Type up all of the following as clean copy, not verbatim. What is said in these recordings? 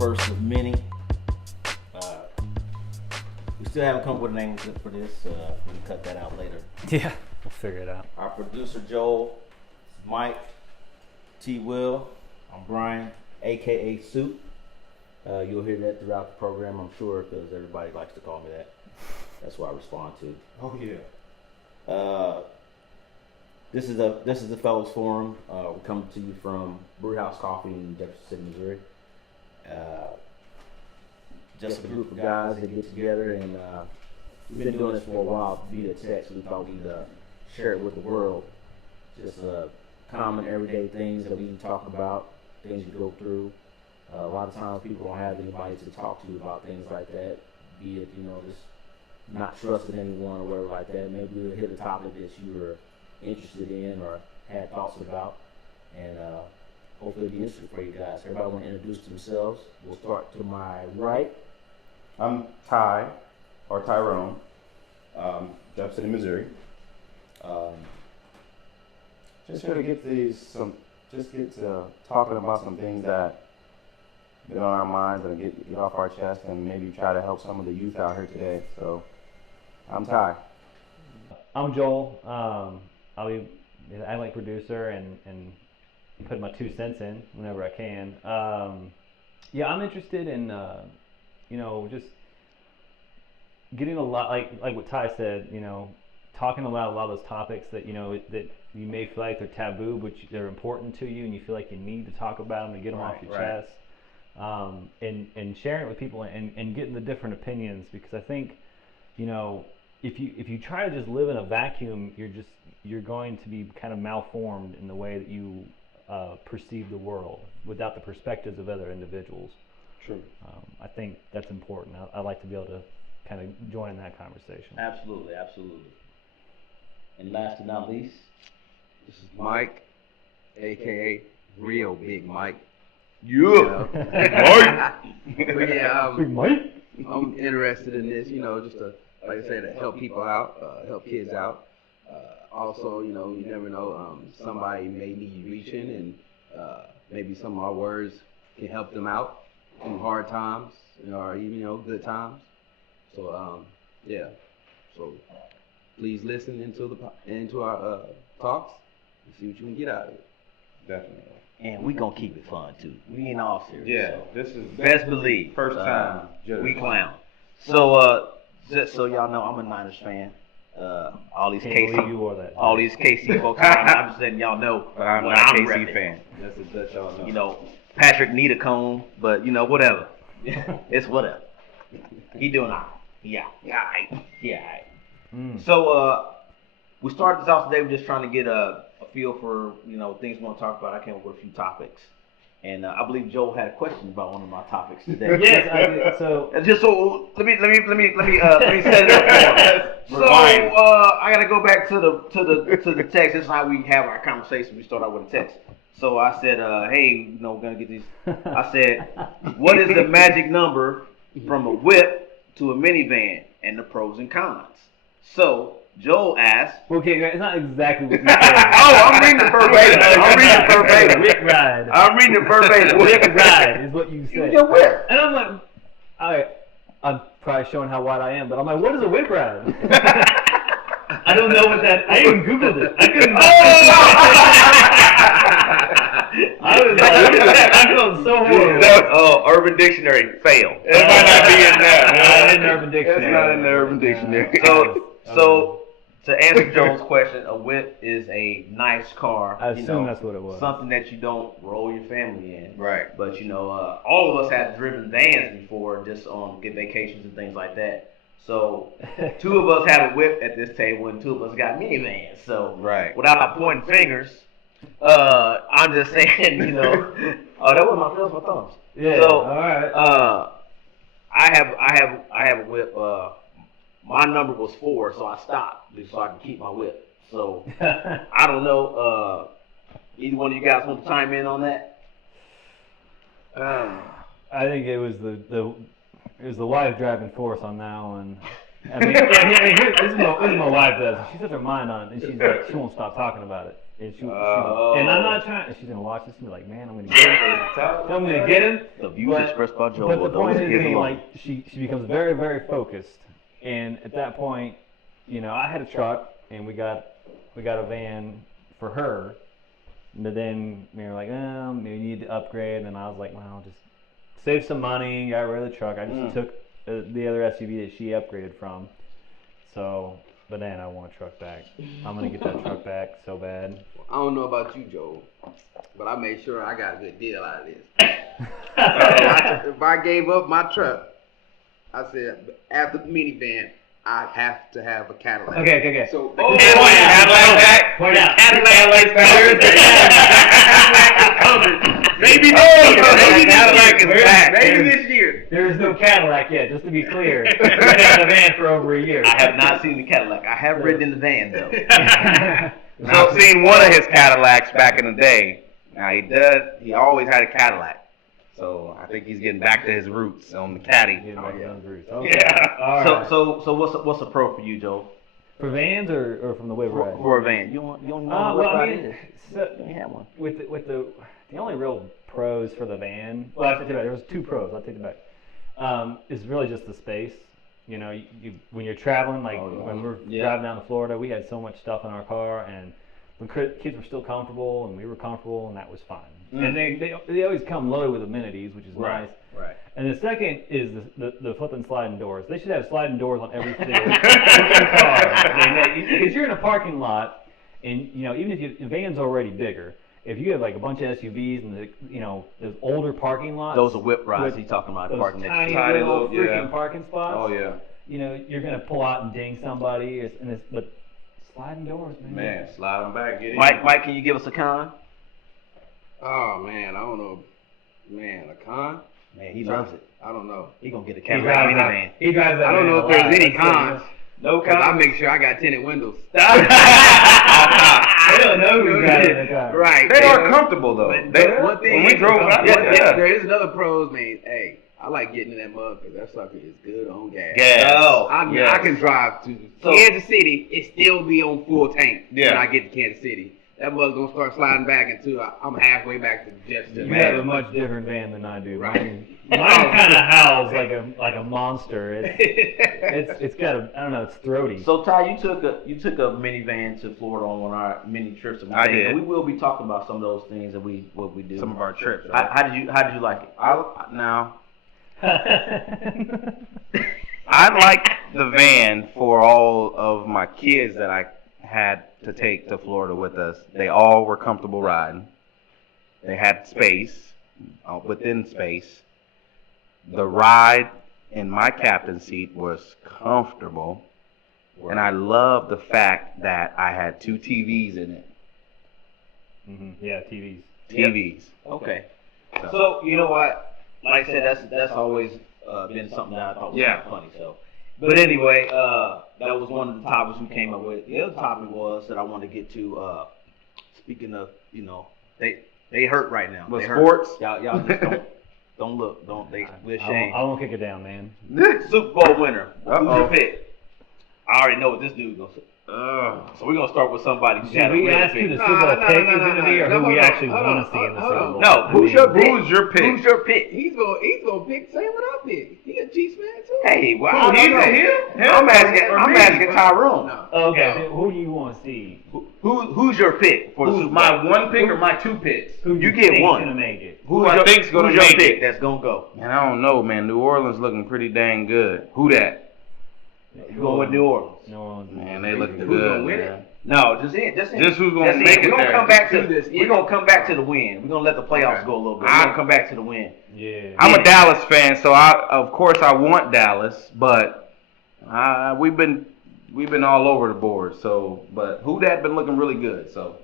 first of many. We still haven't come up with a name for this. We can cut that out later. Yeah, we'll figure it out. Our producer Joel, Mike, T. Will, I'm Brian, aka Soup. You'll hear that throughout the program, I'm sure, because everybody likes to call me that. That's what I respond to. Oh yeah. This is the Fellows Forum. We're coming to you from Brewhouse Coffee in Jefferson City, Missouri. Just a group of guys that get together, and we've been doing this for a while via text. We thought we'd share it with the world. Just common everyday things that we can talk about, things you go through. A lot of times people don't have anybody to talk to about things like that, be it, just not trusting anyone or whatever like that. Maybe we'll hit a topic that you were interested in or had thoughts about, and hopefully it'll be interesting for you guys. Everybody want to introduce themselves. We'll start to my right. I'm Ty, or Tyrone, Jefferson City, Missouri. Just here to get to talking about some things that been on our minds and get off our chest, and maybe try to help some of the youth out here today. So, I'm Ty. I'm Joel. I'll be I like producer and put my 2 cents in whenever I can. Yeah, I'm interested in just getting a lot like what Ty said. Talking about a lot of those topics that that you may feel like they're taboo, but they're important to you, and you feel like you need to talk about them to get them off your chest. And sharing it with people and getting the different opinions, because I think if you try to just live in a vacuum, you're going to be kind of malformed in the way that you perceive the world without the perspectives of other individuals. True. I think that's important. I like to be able to kind of join in that conversation. Absolutely. And last but not least, this is Mike, aka Real Big Mike. Yeah. But yeah, Big Mike. I'm interested in this, just to, like I said, to help people out, help kids out. Also, you never know, somebody may need reaching, and maybe some of our words can help them out in hard times, or even, good times. So, yeah. So, please listen into our talks and see what you can get out of it. Definitely. and we gonna keep it fun too. We ain't all serious. Yeah, so. this is Best believe. first time. We clown. So just so y'all know, I'm a Niners fan. All these Can't believe KC, you wore that. all these KC folks. I'm just letting y'all know. But I'm what not a KC repping. fan. That's a Dutch y'all know. You know, Patrick need a cone, but whatever. It's whatever. He doing all right. Yeah. So we started this off today. We're just trying to get a feel for things we want to talk about. I came up with a few topics, and I believe Joel had a question about one of my topics today. Yes, I did. So Just so let me set it up for him. So I gotta go back to the text. This is how we have our conversation. We start out with a text. So I said, hey, we're gonna get these. I said, what is the magic number from a whip to a minivan, and the pros and cons? So Joel asked. okay, it's not exactly what you Oh, said. I'm reading it verbatim. Whip ride. I'm reading it verbatim. Whip ride is what you said. Your whip. And I'm like, I'm probably showing how wide I am, but I'm like, what is a whip ride? I don't know what that. I even Googled it. I couldn't. I was like, what is that? I felt so horrible. Urban Dictionary fail. It might not be in there. Not in the Urban Dictionary. It's not in the Urban Dictionary. So to answer Joel's question, a whip is a nice car. I assume that's what it was. Something that you don't roll your family in. Right. But all of us have driven vans before, just on get vacations and things like that. So 2 of us have a whip at this table, and 2 of us got minivans. So Right. without pointing fingers, I'm just saying, oh, that was my thumbs. Yeah. So, all right. I have a whip. My number was 4, so I stopped so I can keep my whip. So I don't know. Either one of you guys want to chime in on that? I think it was the wife driving force on that one. I mean, this is my wife does. She sets her mind on it, and she's like, she won't stop talking about it. And and I'm not trying. She's gonna watch this and be like, "Man, I'm gonna get him. I'm gonna get him." The views expressed by Joe. But the point is, I mean, like, she becomes very, very focused, and at that point, you know, I had a truck, and we got a van for her, but then we were like, oh, maybe we need to upgrade, and then I was like, well, just save some money, got rid of the truck. I just took the other SUV that she upgraded from. So, but then I want a truck back. I'm gonna get that truck back so bad. I don't know about you, Joel, but I made sure I got a good deal out of this. If I gave up my truck, I said after the minivan, I have to have a Cadillac. Okay. So Maybe this year. There is no Cadillac yet, just to be clear. We've been in the van for over a year. I have not seen the Cadillac. I have ridden in the van though. I've seen one of his Cadillacs back in the day. Now he always had a Cadillac. So I think he's getting back to his roots on the Caddy. Okay. Yeah. All right. So what's a pro for you, Joe? For vans or from the way we're at? For a van. You don't know Well, I mean, you ain't have one. with the only real pros for the van. Well, I take it back. There was two pros. I'll take it back. Is really just the space. You know, you when you're traveling, like when we're driving down to Florida, we had so much stuff in our car, and the kids were still comfortable, and we were comfortable, and that was fine. And they always come loaded with amenities, which is nice. Right. And the second is the flipping sliding doors. They should have sliding doors on every single car. Because you're in a parking lot, and you know, even if the van's already bigger, if you have like a bunch of SUVs and those older parking lots, Those are whip rides he's talking about, those parking tiny next to little freaking parking spots. Oh yeah. You know, you're gonna pull out and ding somebody, but sliding doors, man. Man, slide them back, get in. Mike, can you give us a con? Oh man, I don't know. Man, a con? Man, he loves it. I don't know. He gonna get a He Cadillac drives minivan. He drives that I don't van know a if there's lot. any That's cons. No Cause I con. make sure I got tinted windows. They don't know who's driving the car. Right. They are comfortable though. But one thing, when we drove out, there is another pros, man. Hey, I like getting in that mug because that sucker is good on gas. Gas. Oh, I can drive to Kansas City and still be on full tank when I get to Kansas City. That mug's gonna start sliding back until I'm halfway back to Jefferson. You have a much different van than I do. Mine kind of howls like a monster. It's got I don't know, it's throaty. So Ty, you took a minivan to Florida on one of our mini trips. I did. And we will be talking about some of those things that we do. Some of our trips. Right? How did you like it? I like the van for all of my kids that I had to take to Florida with us. They all were comfortable riding. They had space, within space. The ride in my captain's seat was comfortable. And I love the fact that I had 2 TVs in it. Yeah, TVs. TVs. Okay. So you know what? Like I said, that's always been something that I thought was kind of funny. So, but anyway, that was one of the topics we came up with. The other topic was that I wanted to get to. Speaking of, they hurt right now. With they sports, hurt. y'all just don't look. We're ashamed. I won't kick it down, man. Super Bowl winner. Who's your pick? I already know what this dude's gonna say. So we're gonna start with somebody. Should we ask who the Super Bowl pick is gonna be, or who we actually want to see in the Super Bowl? No, who's your pick? Who's your pick? He's gonna pick the same what I pick. He a Chiefs fan too. Hey, well, I'm asking Tyrone. No. Okay, who do you want to see? Who's your pick for the Super Bowl? My one pick or my 2 picks? Who You get think's one. gonna make it? Who's your pick that's gonna go? Man, I don't know, man. New Orleans looking pretty dang good. Who that? You going with New Orleans? No, Man, they looking Who's good. gonna win man. it? No, just who's gonna make it We're gonna there. come back to this. We're gonna come back to the win. We're gonna let the playoffs go a little bit. We're gonna come back to the win. Yeah. I'm a Dallas fan, so of course I want Dallas, but we've been all over the board. So, but who that been looking really good. So,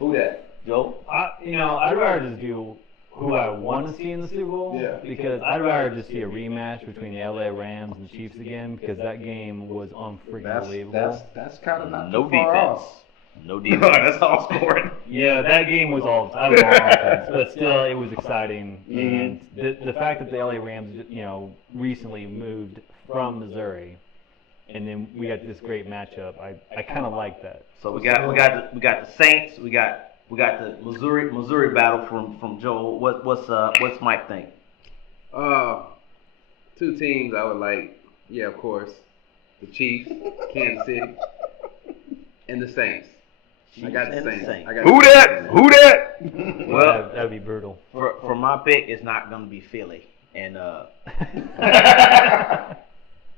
Who that? Joe? I'd rather just do who I want to see in the Super Bowl. Yeah. Because I'd rather just see a rematch between the LA Rams and the Chiefs again, because that game was unbelievable. That's kind of not No too far defense. off. No defense. That's all scoring. Yeah, that game was all offense, but still it was exciting. And the fact that the LA Rams, recently moved from Missouri and then we got this great matchup. I kind of like that. So we got the Saints. We got the Missouri battle from Joel. What's Mike think? Two teams I would like. Yeah, of course, the Chiefs, Kansas City, and the Saints. I got the Saints. Who that? Well, that'd be brutal. For my pick, it's not gonna be Philly, and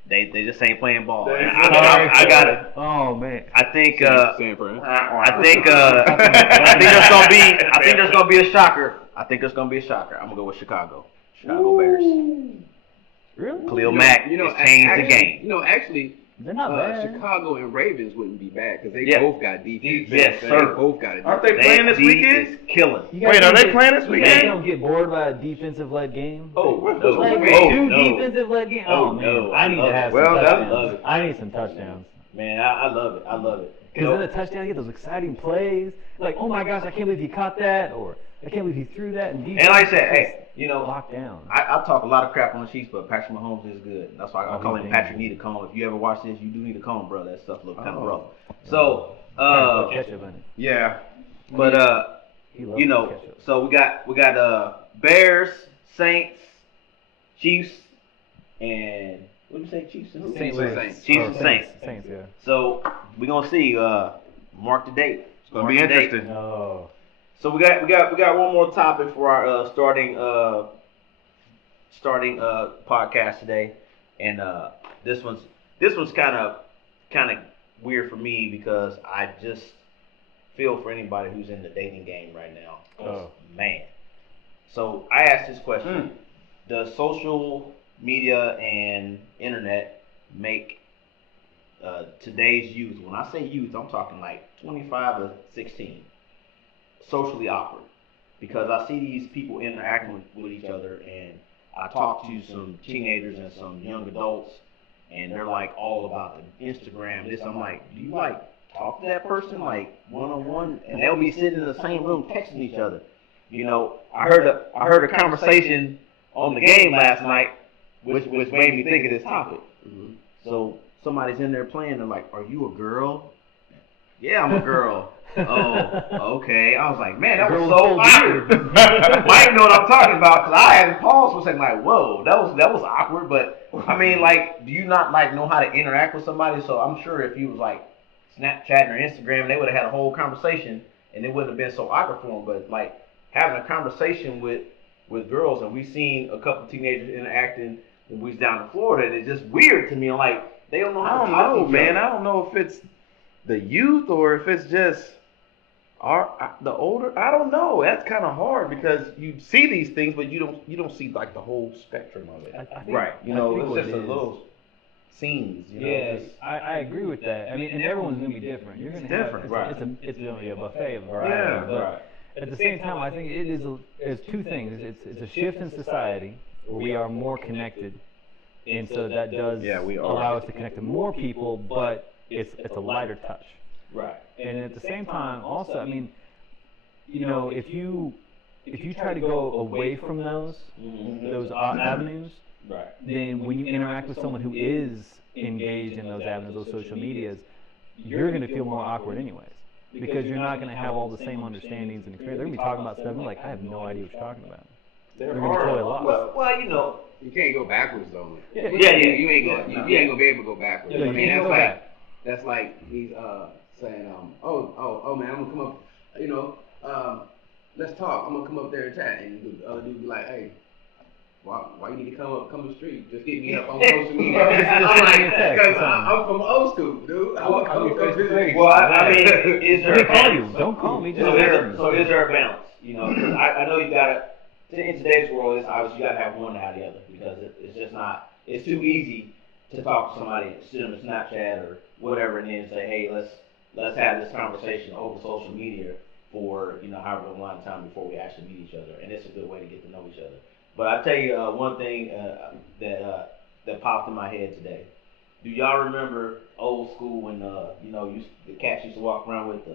they just ain't playing ball. And I got it. Oh man. I think San Fran. I think there's gonna be a shocker. I think there's gonna be a shocker. I'm gonna go with Chicago. Chicago Bears. Really? Khalil Mack has changed the game. Actually, They're not bad. Chicago and Ravens wouldn't be bad because they Yeah. both got defense. Yes, They sir. both got it. Aren't they playing this weekend? Is killing. Wait, are they playing this You guys weekend? don't get bored by a defensive-led game? Oh, no. Like Oh, two no. defensive-led games? Oh, Oh, man. no. I need to have Well, some that's- touchdowns. I need some touchdowns. Man, I love it. I love it. Because then a touchdown, you get those exciting plays. Like, oh my gosh, I can't believe he caught that, or I can't believe he threw that. And And like I said, hey, locked down. I talk a lot of crap on the Chiefs, but Patrick Mahomes is good. That's why I call him he's Patrick dangerous. Need a Cone. If you ever watch this, you do need a cone, bro. That stuff looks kind of Oh. rough. So, Put ketchup in it. Yeah. but He loves ketchup. so we got Bears, Saints, Chiefs, and what did you say? Chiefs and who? Saints. Chiefs and Saints. Saints, yeah. So we're gonna see. Mark the date. It's gonna be interesting. Oh. So we got one more topic for our starting podcast today, and this one's kind of weird for me because I just feel for anybody who's in the dating game right now. 'Cause, man. So I asked this question: does social media and internet make today's youth, when I say youth, I'm talking like 25 to 16, socially awkward? Because I see these people interacting with each other, and I talk to some teenagers and some young adults, and they're like all about the Instagram, this. I'm like, do you like talk to that person like one-on-one? And they'll be sitting in the same room texting each other. You know, I heard a conversation on the game last night, which made me think of this topic. Mhm. So somebody's in there playing, they're like, are you a girl? Yeah, I'm a girl. Oh, okay. I was like, man, that was so awkward. Mike know what I'm talking about, because I had to pause for a second, like, whoa, that was awkward. But I mean, like, do you not like know how to interact with somebody? So I'm sure if you was like Snapchatting or Instagram, they would have had a whole conversation, and it wouldn't have been so awkward for them. But like having a conversation with girls, and we've seen a couple teenagers interacting when we was down in Florida, and it's just weird to me. I'm like, they don't know I how don't to talk know, to each man. other. I don't know if it's the youth or if it's just the older. I don't know. That's kind of hard because you see these things, but you don't see like the whole spectrum of it. I think, Right. You I know, think it's what just it a is- little scenes. You know, Yeah, just, I agree with that. I mean, and everyone's gonna be different. You're gonna have different, right. It's gonna be a buffet of variety. Yeah, but right. at the same time, I think it's two things. It's a shift in society where we are more connected, and so that does Yeah, we are. allow us to connect to more people, but it's a lighter touch. Right. And at the same time, also, I mean, you know, if you try to go away from those avenues, Right. then when you interact with someone who is engaged in those avenues, those social medias, you're going to feel more awkward anyways. Because you're not going to have all the same understandings and experience. They're going to be talking about stuff, and you're like, I have no idea what you're talking about. They're going to be totally lost. Well, you know, You can't go backwards though. Yeah, You ain't gonna be able to go backwards. Yeah, I you mean, can't that's go like back. that's like he's saying oh man, I'm gonna come up, you know, let's talk. I'm gonna come up there and chat, and the other dude be like, hey, why you need to come to the street? Just hit me up on social media. I'm like, because I'm from old school, dude. I'm face to face. well, I mean, is there Let me a call balance? you. Don't call me. Just So listen. is there a balance? You know, 'cause I know you gotta, in today's world, it's obviously you gotta have one to have the other, because it's just not, it's too easy to talk to somebody, send them a Snapchat or whatever, and then say, hey, let's have this conversation over social media for, you know, however long time before we actually meet each other, and it's a good way to get to know each other. But I tell you one thing that popped in my head today. Do y'all remember old school when the cats used to walk around with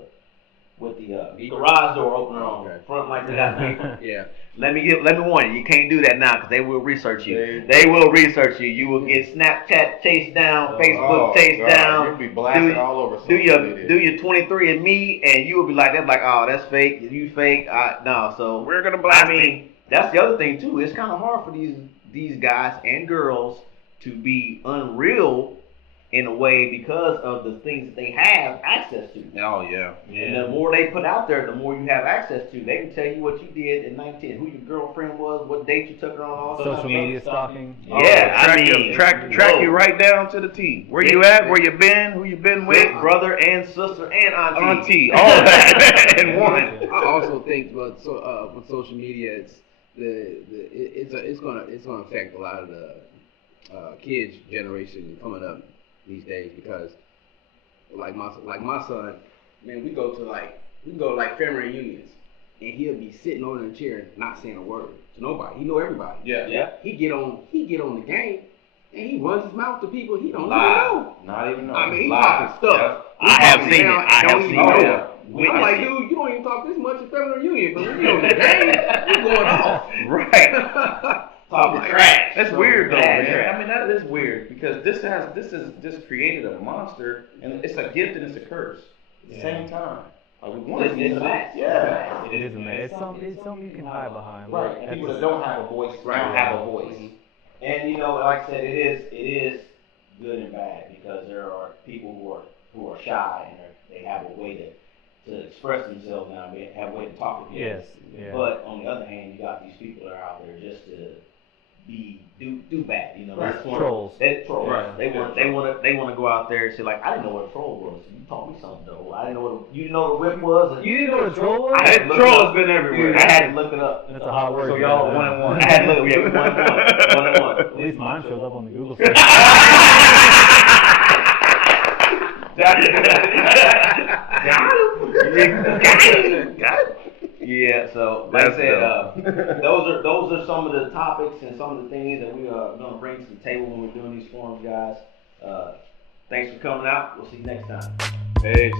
with the garage door opener on Okay. front like they got paper. Yeah. Let me warn you. You can't do that now because they will research you. They will research you. You will get Snapchat chased down, Facebook chased down. You'll be blasted all over Do social your media. 23andMe, and you will be like, they're like, oh, that's fake. You fake. No, so We're gonna blast I mean, that's the other thing too. It's kind of hard for these guys and girls to be unreal in a way because of the things that they have access to. Oh yeah. And the more they put out there, the more you have access to. They can tell you what you did in 19, who your girlfriend was, what date you took her on, all that Social stuff. media stalking. Yeah, I mean, track whoa. you right down to the T. Where you at? Where you been? Who you been with? With brother and sister and auntie. Auntie, all that in one. I also think, with social media, it's gonna affect a lot of the kids generation coming up these days because, like my son, man, we go to family reunions, and he'll be sitting over in a chair, not saying a word to nobody. He know everybody. Yeah. He get on the game, and he runs his mouth to people he don't even Live. know. Not even know. I mean, he's Live. talking stuff. Yeah. I have seen it. I have seen Oh, it. yeah. I'm like, dude, you don't even talk this much at family reunion, but when you're on the game, you're going off. Right. Talking trash. That's weird though, Bad man. trash. I mean, that is weird because this has just created a monster, and it's a gift and it's a curse at the same time. Like we want to It's a match. Yeah. It is a man. It's something you can hide behind. Right. And people that don't have a voice don't have a voice. And you know, like I said, it is good and bad because there are people who are shy and they have a way to express themselves now, they have a way to talk to people. Yes. Yeah. But on the other hand, you got these people that are out there just to do bad, you know. Right. Just wanna- Trolls. They trolls. Right. They want to go out there and say like, I didn't know what a troll was. You taught me something though. I didn't know what you didn't know what a whip was. And You didn't know what a troll was? I had to look Troll it has up. been everywhere. Dude, I had to look it up. That's a hot word. So y'all 1-1. I had to look. Yeah, we 1-1. At least mine shows up on the Google search. Yeah, so like I That's said, those are some of the topics and some of the things that we are going to bring to the table when we're doing these forums, guys. Thanks for coming out. We'll see you next time. Peace.